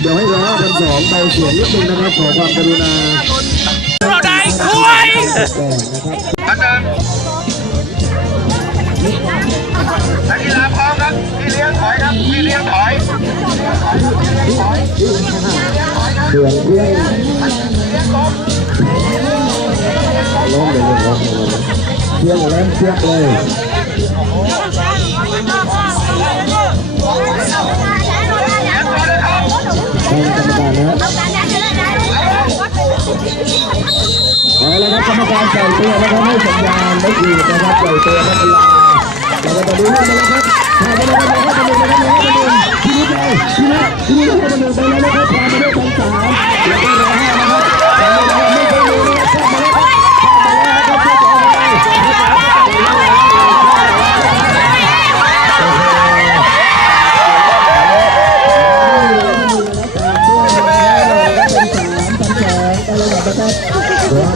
เดี๋ยวให้รอพันสองเบาเสียงนิดนึงนะครับ ขอความกรุณาเราได้คุยก่อนนะครับนักกีฬาพร้อมครับพี่เลี้ยงถอยครับพี่เลี้ยงถอยเสียงเพียงล้มเลยล้มเลย เพียงแหลมเพียงเลยทางกรรมการนะครับเอาละครับกรรมการใส่ตัวนะครับให้สัญญาณไม่ขีดนะครับใส่ตัวนักกีฬาเราก็จะดูให้นะครับพาไปเลยนะครับไปเลยนะครับไปเลยทีนี้ไปทีนี้ทีนี้ให้ไปเลยไปเลยนะครับพาไปด้วยกันสามแล้วก็ร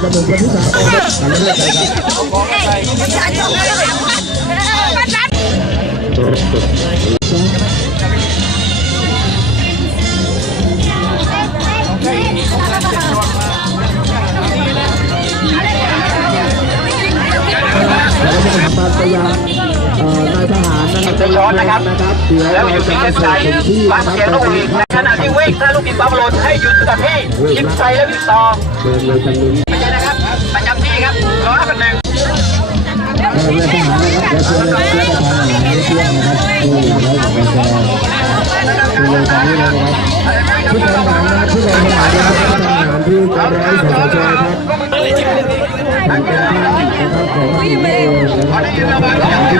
เดี๋ยวจะเป็นคนที่สามนะครับทำไม่ได้ครับเราจะทำการไปยังนายทหารนะครับจะช้อนนะครับนะครับเดี๋ยวแล้วเราอยู่จะที่เส้นเสร็ชัจยถึงที่บานะงครับเสียงลูกอีกในขณะที่เวิ่งถ้าลูกบิดบอลลนให้หยุดกับที่ยิงใส่แล้ววิ่งต่อ อนะครับนี่เราจะไปแชร์คือเลยตอนนี้เลยนะครับผู้กองทหารนะครับผู้กองทหารนะครับทหารที่กองร้อยสสชครับเป็นการนะครับของที่เองนะครับ